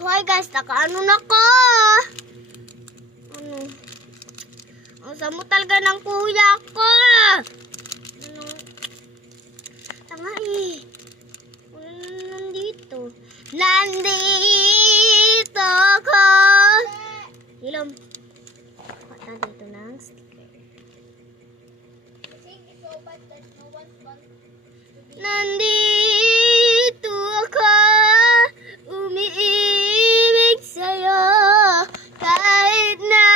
So hi guys, nakaano na ko. Ano? Ang samo talaga ng kuya ko. Ano? Tanga eh. Nandito. Nandito ko. Hilom. Kata dito ng sticker. Nandito ako, umiibig sa'yo, kahit na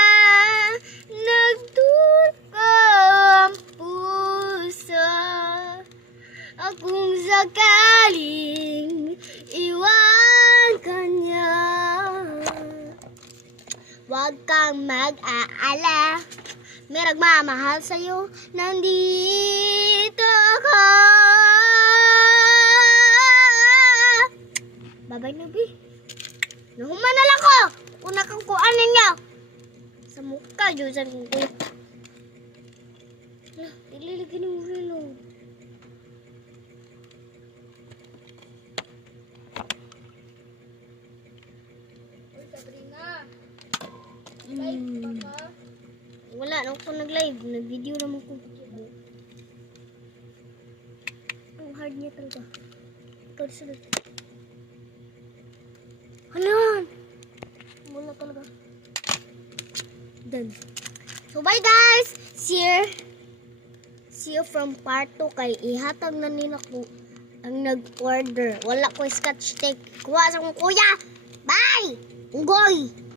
nagduko ang puso. Kung sakaling iwan ka niya, huwag kang mag-aala, may nagmamahal sa'yo, nandito ako. Babay na, Bi. Nahuman na lang ko. Una kang kuanin niya. Sa mukha, Diyosan kong kuya. Hala, ilalagay ng reload. Wala, nang ko nag-live. Nag-video naman ko. Ang hard niya talaga. Ikaw sunod. Ano? Wala talaga. Done. So bye guys! See you from part 2 kay ihatag na nila ko ang nag-order. Wala ko scotch tape. Kuha sa kong kuya. Bye! Unggoy!